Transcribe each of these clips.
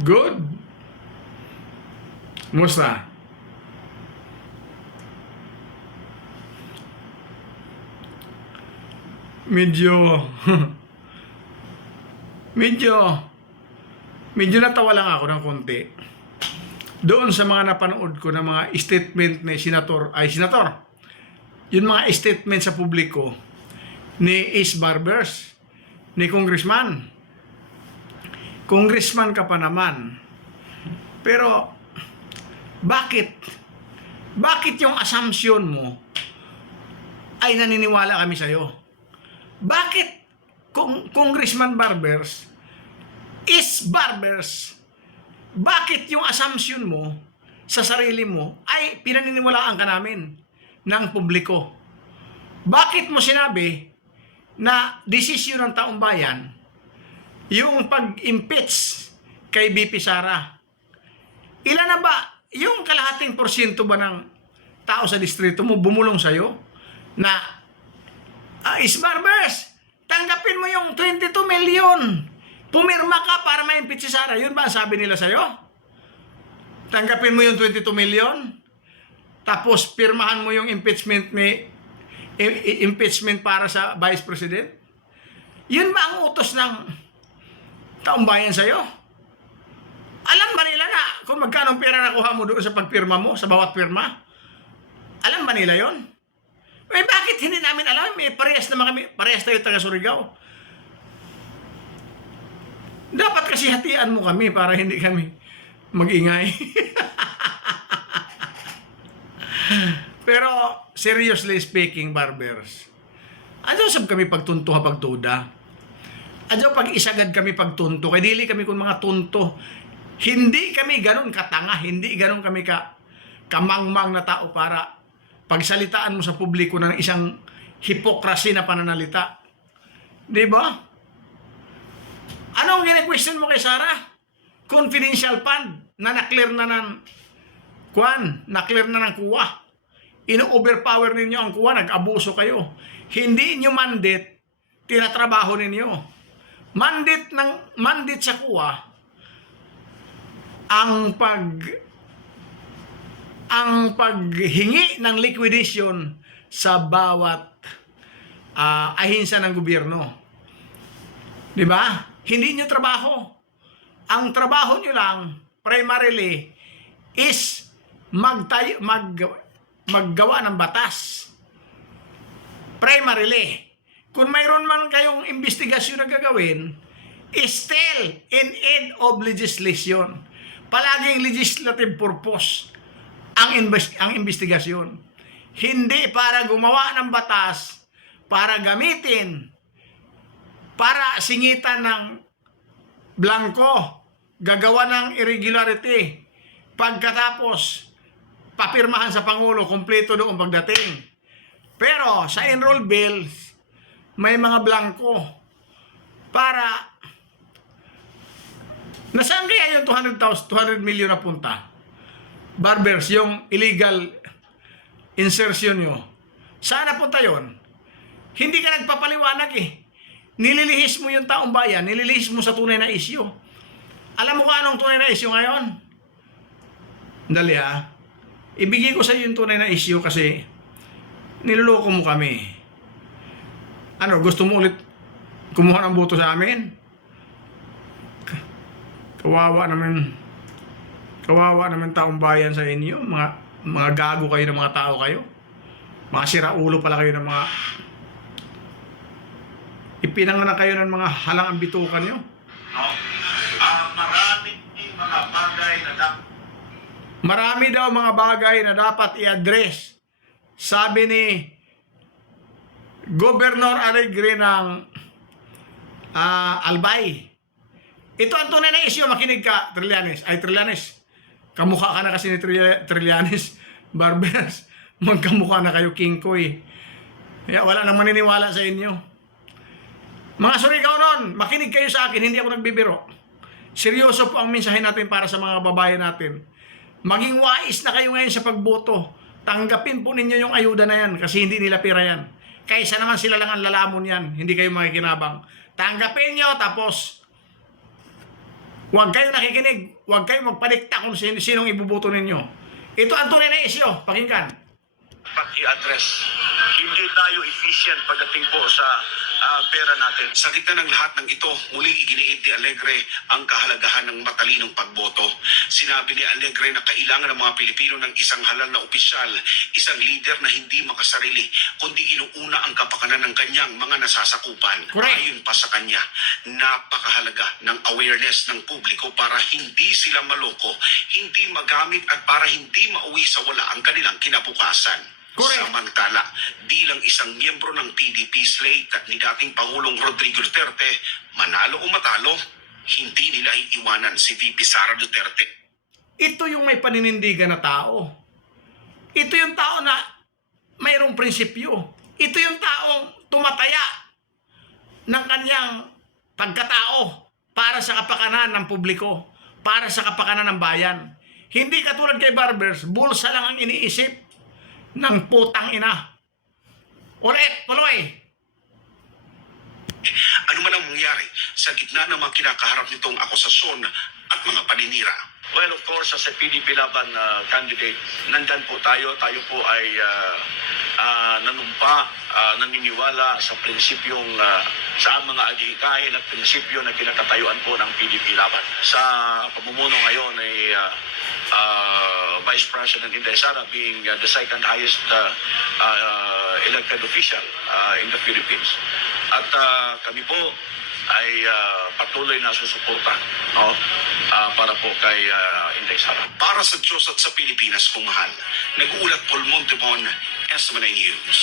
Good. Kumusta? Medyo medyo medyo natawa lang ako ng konti doon sa mga napanood ko na mga statement ni senator. Yung mga statement sa publiko ni Ace Barbers, ni congressman. Congressman ka pa naman. Pero bakit yung assumption mo ay naniniwala kami sa'yo? Bakit kung Congressman Barbers is Barbers, bakit yung assumption mo sa sarili mo ay pinaniniwalaan ka namin ng publiko? Bakit mo sinabi na desisyon ng taong bayan yung pag-impeach kay BP Sara? Ilan na ba yung kalahating porsyento ba ng tao sa distrito mo bumulong sa'yo na Is Barbers, tanggapin mo yung 22 million. Pumirma ka para ma-impeach si Sara. Yun ba ang sabi nila sa'yo? Tanggapin mo yung 22 million? Tapos pirmahan mo yung impeachment para sa Vice President? Yun ba ang utos ng taong bayan sa'yo? Alam ba nila na kung magkano pera nakuha mo doon sa pagpirma mo, sa bawat pirma? Alam ba nila yon? Eh, bakit hindi namin alam? Parehas naman kami, parehas tayo taga Surigao. Dapat kasi hatian mo kami para hindi kami mag-ingay. Pero, seriously speaking, Barbers, adyo sab kami pagtunto ha pagtuda. Adyo pag isagad kami pagtunto. Kaya dili kami kung mga tunto. Hindi kami ganun katanga. Hindi ganun kami kamangmang na tao para pagsalitaan mo sa publiko ng isang hypocrisy na pananalita. Di ba? Anong gine-question mo kay Sara? Confidential fund na na-clear na ng na-clear na ng kuwa. Ino-overpower ninyo ang kuwa, nag-abuso kayo. Hindi inyo mandate, tinatrabaho ninyo. Mandate sa kuwa ang paghingi ng liquidation sa bawat ahensya ng gobyerno. Di ba? Hindi nyo trabaho. Ang trabaho nyo lang, primarily, is maggawa ng batas. Primarily. Kung mayroon man kayong investigasyon na gagawin, is still in aid of legislation. Palaging legislative purpose ang investigasyon. Hindi para gumawa ng batas, para gamitin, para singitan ng blanco, gagawa ng irregularity, pagkatapos papirmahan sa Pangulo, kumpleto doon pagdating. Pero sa enroll bills, may mga blanco para nasaan kaya yung 200 million na punta? Barbers, yung illegal insertion nyo. Saan napunta yun? Hindi ka nagpapaliwanag eh. Nililihis mo yung taong bayan, nililihis mo sa tunay na issue. Alam mo kung anong tunay na issue ngayon? Dali ha. Ibigay ko sa iyo yung tunay na issue kasi niloloko mo kami. Ano, gusto mo ulit kumuha ng boto sa amin? Kawawa naman taong bayan sa inyo. Mga gago kayo ng mga tao kayo. Mga siraulo pala kayo ng mga ipinanganak kayo ng mga halang bitukan nyo. Marami daw mga bagay na dapat i-address. Sabi ni Governor Alegre ng Albay. Ito ang tunay na issue. Makinig ka, Trillanes. Kamukha ka na kasi ni Trillanes. Barbers, magkamukha na kayo, King Koy. Kaya wala nang maniniwala sa inyo. Mga Surigao nun, makinig kayo sa akin, hindi ako nagbibiro. Seryoso po ang mensahe natin para sa mga babayan natin. Maging wais na kayo ngayon sa pagboto. Tanggapin po ninyo yung ayuda na yan kasi hindi nila pira yan. Kaysa naman sila lang ang lalamon yan, hindi kayo makikinabang. Tanggapin nyo, tapos Huwag kayo nakikinig. Huwag kayo magpanikta kung sinong ibubuto ninyo. Ito ang tunay na isyo. Pakinggan. Pag-i-address. Hindi tayo efficient pagdating po sa pera natin. Sa gitna ng lahat ng ito, muling iginiit ni Alegre ang kahalagahan ng matalinong pagboto. Sinabi ni Alegre na kailangan ng mga Pilipino ng isang halal na opisyal, isang leader na hindi makasarili, kundi inuuna ang kapakanan ng kanyang mga nasasakupan. Correct. Ayon pa sa kanya, napakahalaga ng awareness ng publiko para hindi sila maloko, hindi magamit at para hindi mauwi sa wala ang kanilang kinabukasan. Correct. Samantala, bilang isang miyembro ng PDP slate at ni dating Pangulong Rodrigo Duterte, manalo o matalo, hindi nila iiwanan si VP Sara Duterte. Ito yung may paninindigan na tao. Ito yung tao na mayroong prinsipyo. Ito yung taong tumataya ng kanyang pagkatao para sa kapakanan ng publiko, para sa kapakanan ng bayan. Hindi katulad kay Barbers, bulsa lang ang iniisip ng putang ina. Ulit, tuloy. Ano man ang mangyari sa gitna ng mga kinakaharap nitong akusasyon at mga paninira. Well, of course, as a PDP Laban candidate, nandyan po tayo. Tayo po ay nanumpa, naniniwala sa prinsipyong sa mga adhikain at prinsipyo na kinatatayuan po ng PDP Laban. Sa pamumuno ngayon ay Vice President Inday Sara being the second highest elected official in the Philippines. At kami po ay patuloy na susuporta, no? Para po kay Inday Sara. Para sa Diyos at sa Pilipinas kung mahal, nag-uulat Paul Montemon, SMNA News.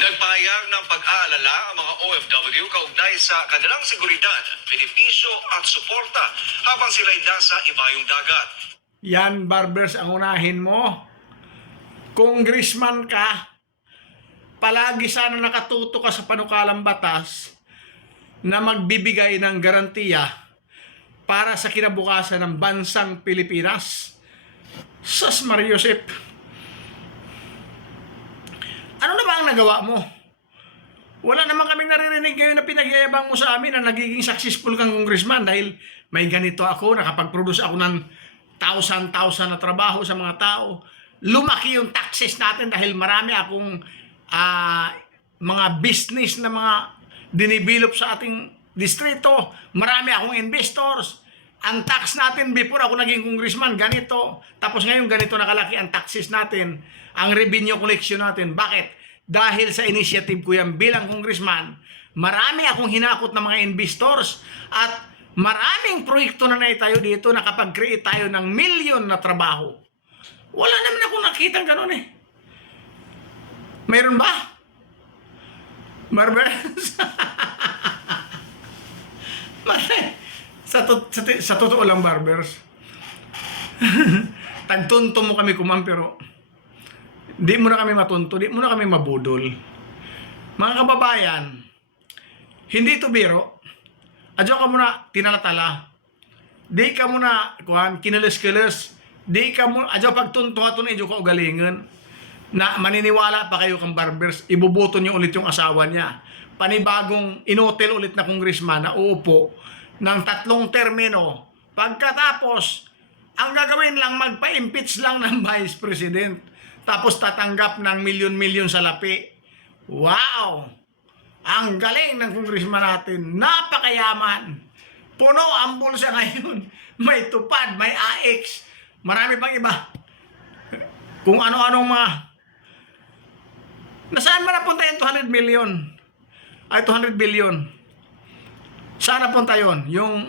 Nagpahayag ng pag-aalala ang mga OFW kaugnay sa kanilang seguridad, benepisyo at suporta habang sila'y nasa ibayong dagat. Yan, Barbers, ang unahin mo. Congressman ka, palagi sana nakatuto ka sa panukalang batas na magbibigay ng garantiya para sa kinabukasan ng bansang Pilipinas. Sas Mariosep, ano na ba ang nagawa mo? Wala naman kaming naririnig ngayon na pinagyayabang mo sa amin na nagiging successful kang congressman dahil may ganito ako, nakapag-produce ako ng thousand na trabaho sa mga tao. Lumaki yung taxes natin dahil marami akong mga business na mga dinibilop sa ating distrito. Marami akong investors. Ang tax natin before ako naging congressman, ganito. Tapos ngayon ganito nakalaki ang taxes natin. Ang revenue collection natin. Bakit? Dahil sa initiative ko yan bilang congressman, marami akong hinakot ng mga investors at maraming proyekto na naitayo dito na kapag-create tayo ng milyon na trabaho. Wala naman akong nakitang ganun eh. Meron ba? Barbers? sa totoo lang, Barbers. Tagtunto mo kami kumam pero di mo na kami matunto, di mo na kami mabudol. Mga kababayan, hindi ito biro. Adyo ka muna tinalatala. Di ka muna kinalis-kilis. Di ka muna, adyo pagtunto ato na idyo ka ugalingan. Na maniniwala pa kayo kang Barbers, ibubuto niyo ulit yung asawa niya. Panibagong inotel ulit na congressman na uupo ng 3 termino. Pagkatapos, ang gagawin lang, magpa-impeach lang ng Vice President. Tapos tatanggap ng milyon-milyon sa lapi. Wow! Ang galing ng congressman natin. Napakayaman. Puno ang bulsa ngayon. May tupad, may AX. Marami pang iba. Kung ano-anong mga... Nasaan ba napunta yung 200 million? Ay, 200 billion. Saan napunta yun? Yung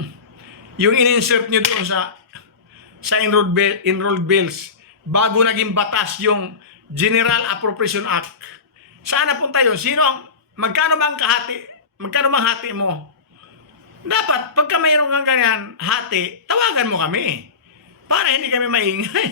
in-insert nyo doon sa enrolled bills. Bago naging batas yung General Appropriation Act. Saan napunta yun? Magkano bang hati mo? Dapat, pagka mayroon kang ganyan hati, tawagan mo kami. Para hindi kami maingay.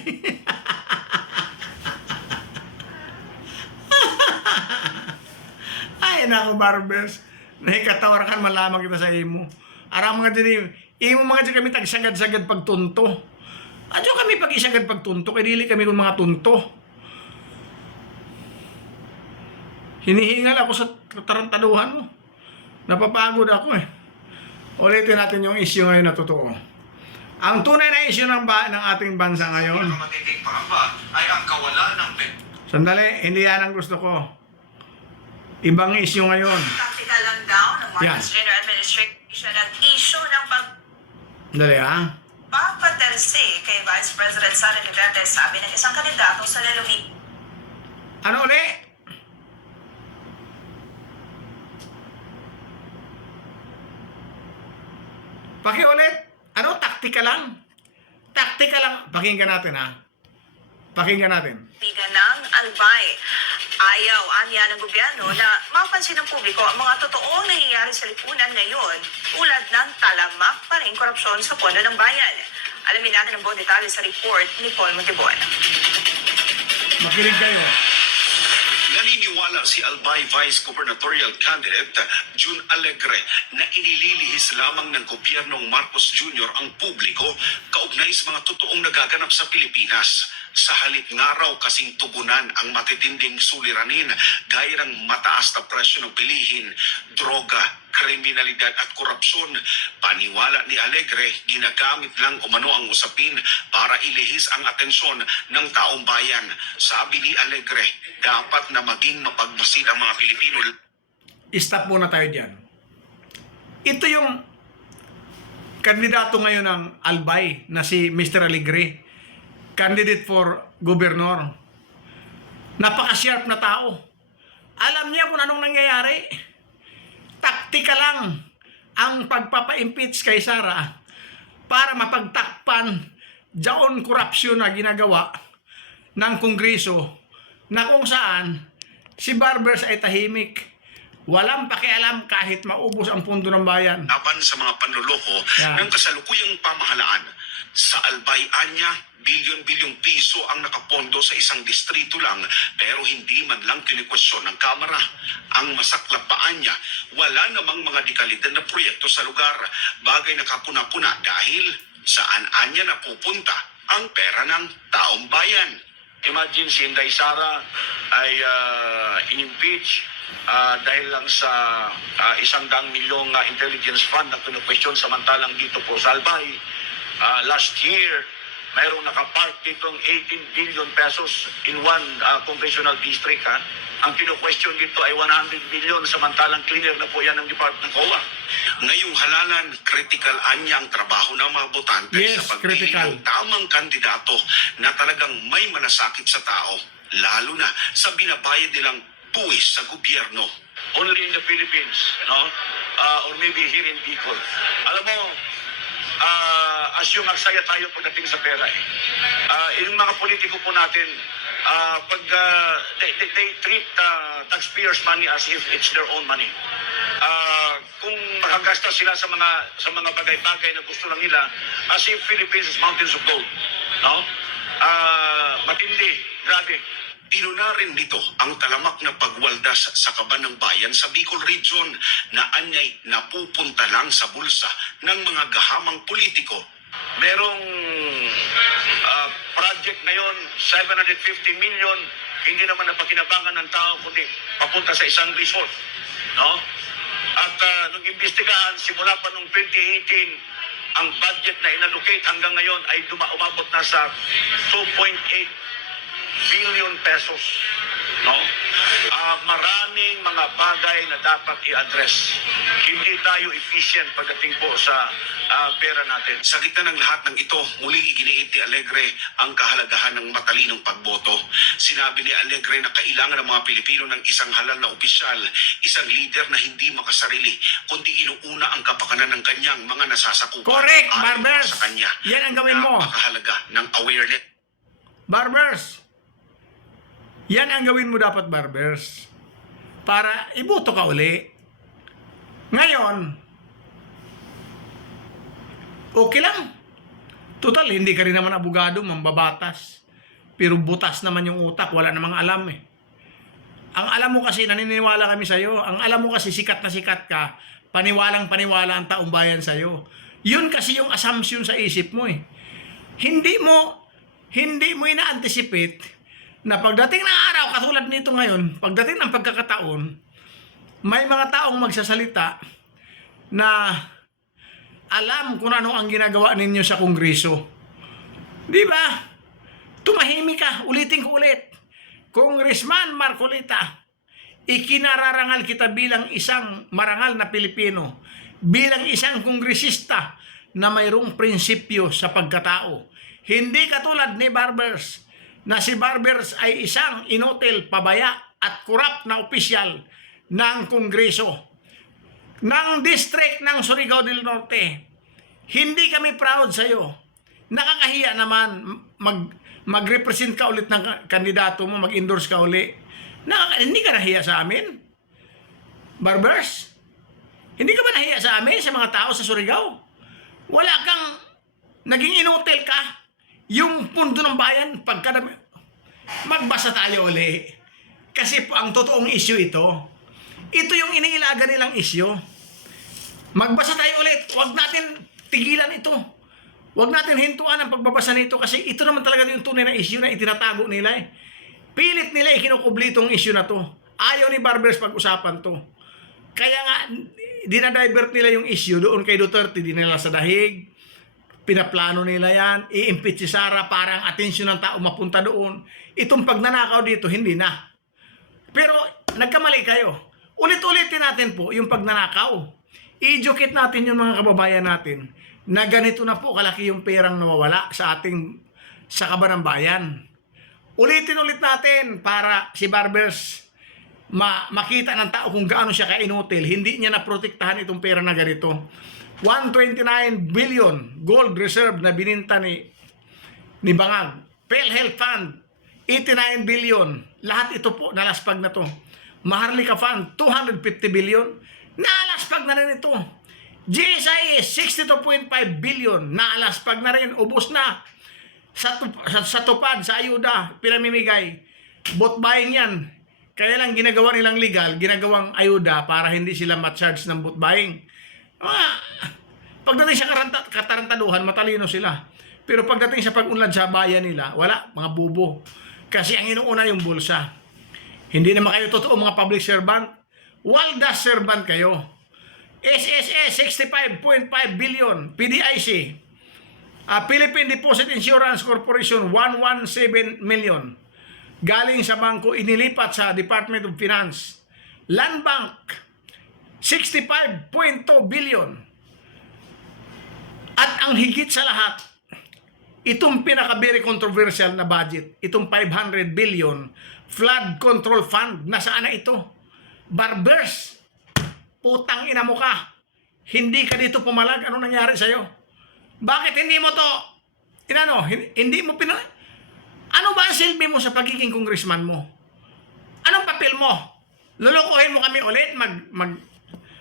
Ay, naku, Barbers. Nahikatawar kan malamang kita sa imo. Arang mga din, imo mga dyan kami tagsagad-sagad pagtunto. Adyo kami pag-isagad pagtunto, kaya dili kami kung mga tunto. Hinihingal ako sa tarantaduhan mo. Napapagod ako eh. Ulitin natin yung issue ngayon na totoo. Ang tunay na issue ng ating bansa ngayon. Ang matinding pangamba ay ang kawalan ng Sandali, hindi yan ang gusto ko. Ibang issue ngayon. Taktika lang daw ng Yan. Marcos Jr. Administration ang issue ng Sandali ha. pagpatalsi kay Vice President Sara Duterte, sabi ng isang kandidato sa lalawigan. Ano uli? Pakiulit. Ano? Taktika lang? Taktika lang. Pakinggan natin ha. Pakinggan natin. ng Albay. Ayaw anya ng gobyerno na mapansin ng publiko ang mga totoong nangyayari sa lipunan ngayon tulad ng talamak pa rin korupsyon sa pondo ng bayan. Alamin natin ang buong detalye sa report ni Paul Montibon. Makinig kayo. Naniniwala si Albay Vice Gubernatorial Candidate June Alegre na inililihis lamang ng gobyernong Marcos Jr. ang publiko kaugnay sa mga totoong nagaganap sa Pilipinas. Sa halip nga raw kasing tugunan ang matitinding suliranin gaya ng mataas na presyo ng bilihin, droga, kriminalidad at korupsyon. Paniwala ni Alegre, ginagamit lang umano ang usapin para ilihis ang atensyon ng taong bayan. Sabi ni Alegre, dapat na maging mapagmasid ang mga Pilipino. Stop muna tayo dyan. Ito yung kandidato ngayon ng Albay na si Mr. Alegre. Candidate for governor. Napaka-sharp na tao. Alam niya kung anong nangyayari. Taktika lang ang pagpapa-impeach kay Sara para mapagtakpan jaon korupsyon na ginagawa ng Kongreso na kung saan si Barbers ay tahimik. Walang pakialam kahit maubos ang pundo ng bayan. Laban sa mga panloloko ng kasalukuyang pamahalaan. Sa Albay Anya, bilyon-bilyong piso ang nakapondo sa isang distrito lang pero hindi man lang kinikwestiyon ng Kamara. Ang masaklap pa Anya, wala namang mga dekalidad na proyekto sa lugar. Bagay na kapuna-puna dahil saan Anya napupunta ang pera ng taong bayan. Imagine si Inday Sara ay in-impeach dahil lang sa 100 milyong intelligence fund na kinukwestiyon samantalang dito po sa Albay. Last year, mayroong nakapark ditong 18 billion pesos in one congressional district. Ang kino-question dito ay 100 billion samantalang cleaner na po yan ng Department ng COA. Ngayong halalan, critical anya ang trabaho ng mga botante sa pagpili ng tamang kandidato na talagang may malasakit sa tao, lalo na sa binabayad nilang buwis sa gobyerno. Only in the Philippines, no? Or maybe here in Bicol. Alam mo, asyong agsaya tayo pagdating sa pera yung mga politiko po natin they treat taxpayers money as if it's their own money. Kung makagasta sila sa mga bagay-bagay na gusto lang nila as if Philippines is mountains of gold, no? Matindi, grabe. Tinuna rin nito ang talamak na pagwaldas sa kaban ng bayan sa Bicol Region na anyay napupunta lang sa bulsa ng mga gahamang politiko. Merong project ngayon, 750 million, hindi naman napakinabangan ng tao kundi papunta sa isang resort. No? At nung imbestigahan, simula pa noong 2018, ang budget na inallocate hanggang ngayon ay umabot na sa 2.8 billion pesos, no? Maraming mga bagay na dapat i-address. Hindi tayo efficient pagdating po sa pera natin. Sa gitna ng lahat ng ito, muling iginiit ni Alegre ang kahalagahan ng matalinong pagboto. Sinabi ni Alegre na kailangan ng mga Pilipino ng isang halal na opisyal, isang leader na hindi makasarili, kundi inuuna ang kapakanan ng kanyang mga nasasakupan. Correct, Barbers! Sa kanya, yan ang gawin mo. Napakahalaga ng awareness. Barbers! Yan ang gawin mo dapat, Barbers. Para iboto ka uli. Ngayon, okay lang. Total, hindi ka rin naman abogado, mambabatas. Pero butas naman yung utak, wala namang alam eh. Ang alam mo kasi, naniniwala kami sa'yo. Ang alam mo kasi, sikat na sikat ka. Paniwalang-paniwala ang taong bayan sa'yo. Yun kasi yung assumption sa isip mo eh. Hindi mo ina-anticipate na pagdating ng araw, katulad nito ngayon, pagdating ng pagkakataon, may mga taong magsasalita na alam kung ano ang ginagawa ninyo sa Kongreso. Di ba? Tumahimik ka, ulitin ko ulit. Congressman Marcolita, ikinararangal kita bilang isang marangal na Pilipino, bilang isang kongresista na mayroong prinsipyo sa pagkatao. Hindi katulad ni Barbers, na si Barbers ay isang inotel, pabaya at korap na opisyal ng Kongreso, ng district ng Surigao del Norte. Hindi kami proud sa iyo. Nakakahiya naman mag-represent ka ulit ng kandidato mo, mag-endorse ka ulit. Hindi ka nahiya sa amin? Barbers? Hindi ka ba nahiya sa amin, sa mga tao sa Surigao? Wala kang naging inotel ka. Yung pundo ng bayan, magbasa tayo ulit. Kasi po ang totoong issue ito. Ito yung iniilaga nilang issue. Magbasa tayo ulit. Huwag natin tigilan ito. Huwag natin hintuan ang pagbabasa nito kasi ito naman talaga yung tunay na issue na itinatago nila eh. Pilit nila ikinukubli itong issue na to. Ayaw ni Barbers pag-usapan to. Kaya nga, dinadivert nila yung issue doon kay Duterte, di nila sa dahig. Pinaplano nila yan. I-impeach si Sara para ang atensyon ng tao mapunta doon. Itong pagnanakaw dito, hindi na. Pero nagkamali kayo. Ulit-ulitin natin po yung pagnanakaw. I-educate natin yung mga kababayan natin na ganito na po kalaki yung perang nawawala sa kaban ng bayan. Ulitin ulit natin para si Barbers makita ng tao kung gaano siya ka-inutil. Hindi niya naprotektahan itong pera na ganito. 129 billion gold reserve na bininta ni Bangag. PhilHealth Fund, 89 billion. Lahat ito po, nalaspag na to. Maharlika Fund, 250 billion. Nalaspag na rin ito. GSIS, 62.5 billion. Nalaspag na rin. Ubos na. Sa tupad, sa ayuda, pinamimigay. Bot buying yan. Kaya lang ginagawa nilang legal, ginagawang ayuda para hindi sila ma-charge ng bot buying. Pagdating sa katarantaduhan, matalino sila. Pero pagdating sa pag-unlad sa bayan nila, wala, mga bubo. Kasi ang inuuna yung bulsa. Hindi naman kayo totoo mga public servant. Waldas servant kayo. SSS, 65.5 billion. PDIC, Philippine Deposit Insurance Corporation, 117 million. Galing sa bangko, inilipat sa Department of Finance. Land Bank, 65.2 billion. At ang higit sa lahat, itong pinaka-very controversial na budget, itong 500 billion flood control fund, nasaan na ito? Barbers, putang ina mo ka. Hindi ka dito pumalag, ano nangyari sa'yo? Bakit hindi mo to, hindi mo ano ba ang silbi mo sa pagiging congressman mo? Anong papel mo? Lulukuhin mo kami ulit,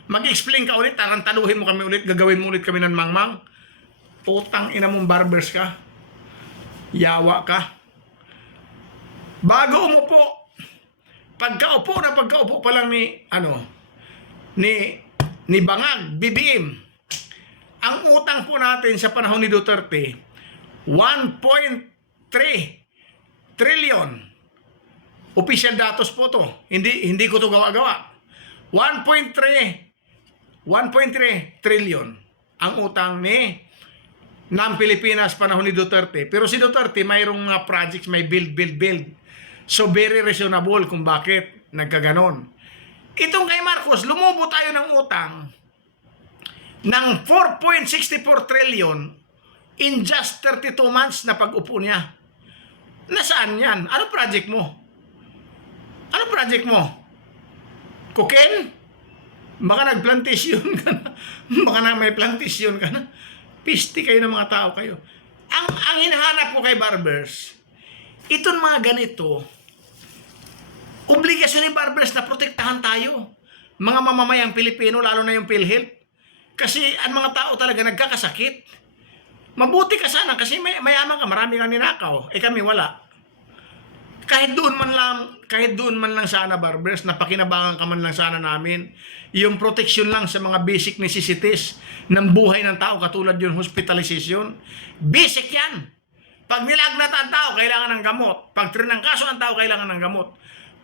mag-explain ka ulit, tarantaduhin mo kami ulit, gagawin mo ulit kami ng mangmang? Putang ina mong Barbers ka. Yawa ka. Bago umupo, pagkaupo pa lang ni Bangag, BBM, ang utang po natin sa panahon ni Duterte, 1.3 trillion. Official datos po to. Hindi ko to gawa-gawa. 1.3 trillion ang utang ng Pilipinas panahon ni Duterte. Pero si Duterte mayroong mga projects, may build. So very reasonable kung bakit nagkaganon. Itong kay Marcos, lumubo tayo ng utang ng 4.64 trillion in just 32 months na pag-upo niya. Nasaan yan? Ano project mo? Cocaine? Baka nagplantasyon ka na. Baka na may plantasyon ka na. Pisti kayo ng mga tao kayo. Ang hinahanap ko kay Barbers, itong mga ganito, obligasyon ni Barbers na protektahan tayo. Mga mamamayang Pilipino, lalo na yung PhilHealth. Kasi ang mga tao talaga nagkakasakit. Mabuti ka sana kasi mayaman ka, marami kang ninakaw. Kami wala. Kahit doon man lang sana, Barbers, napakinabangan ka man lang sana namin. Yung protection lang sa mga basic necessities ng buhay ng tao, katulad yung hospitalization. Basic yan. Pag nilagnat ang tao, kailangan ng gamot. Pag trinangkaso ang tao, kailangan ng gamot.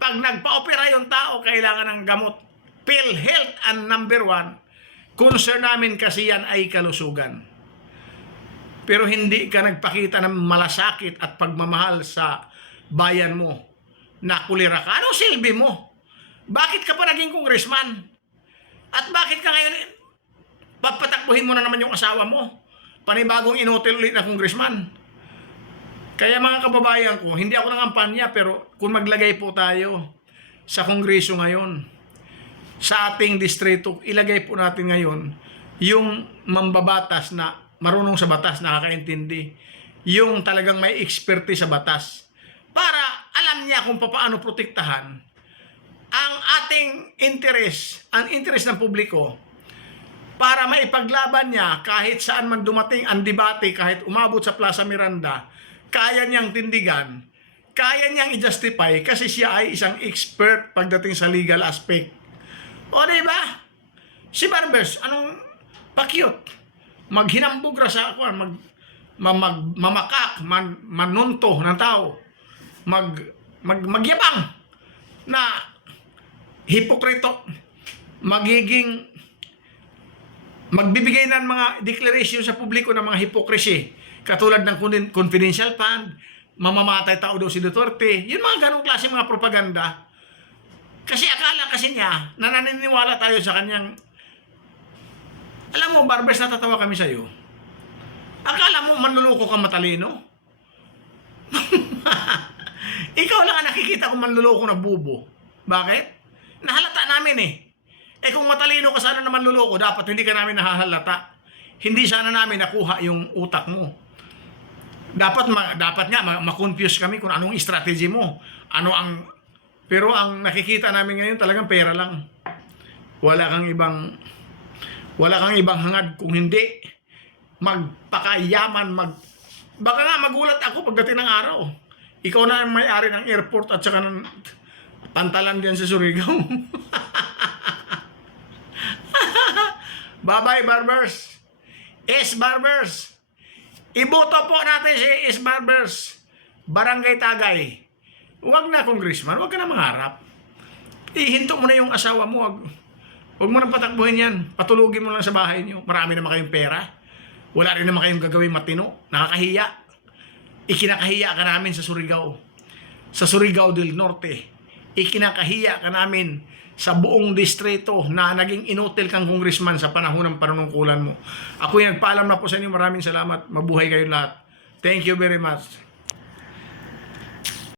Pag nagpa-opera yung tao, kailangan ng gamot. PhilHealth ang number 1. Concern namin kasi yan ay kalusugan. Pero hindi ka nagpakita ng malasakit at pagmamahal sa bayan mo. Nakulira ka. Anong silbi mo? Bakit ka pa naging congressman? At bakit ka ngayon papatakbuhin mo na naman yung asawa mo? Panibagong inutil ulit na congressman. Kaya mga kababayan ko, hindi ako nangampanya, pero kung maglagay po tayo sa kongreso ngayon, sa ating distrito, ilagay po natin ngayon yung mambabatas na marunong sa batas, nakakaintindi, yung talagang may expertise sa batas, para alam niya kung paano protektahan ang ating interest, ang interest ng publiko, para maipaglaban niya kahit saan man dumating ang debate, kahit umabot sa Plaza Miranda, kaya niyang tindigan, kaya niyang i-justify kasi siya ay isang expert pagdating sa legal aspect. O diba? Si Barbers, anong pakyot? Maghinambog ra sa ako, mamakak, manunto ng tao, magyabang na hipokrito, magbibigay ng mga declaration sa publiko ng mga hypocrisy, katulad ng confidential fund, mamamatay tao daw si Duterte, yun mga ganong klase mga propaganda. Kasi akala kasi niya na naniniwala tayo sa kanyang, alam mo, Barbers, natatawa kami sa'yo. Akala mo manluloko ka matalino? Ikaw lang ang nakikita kong manluloko na bubo. Bakit? Nahalata namin eh. Kung matalino ka sana na manluloko, dapat hindi ka namin nahahalata. Hindi sana namin nakuha yung utak mo. Dapat nga ma-confuse kami kung anong strategy mo. Pero ang nakikita namin ngayon talagang pera lang. Wala kang ibang hangad kung hindi magpakayaman, baka nga magulat ako pagdating ng araw. Ikaw na ang may-ari ng airport at saka ng pantalan diyan sa Surigao. Bye-bye, Barbers. Barbers. Iboto po natin si Barbers. Barangay Tagay. Huwag na, congressman. Huwag ka na mangarap. Ihinto mo na yung asawa mo. Huwag mo na patakbuhin yan. Patulugin mo lang sa bahay niyo. Marami naman kayong pera. Wala rin naman kayong gagawin matino. Nakakahiya. Ikinakahiya ka namin sa Surigao. Sa Surigao del Norte. Ikinakahiya ka namin sa buong distrito na naging inutil kang congressman sa panahon ng panunungkulan mo. Ako yung nagpaalam na po sa inyo. Maraming salamat. Mabuhay kayo lahat. Thank you very much.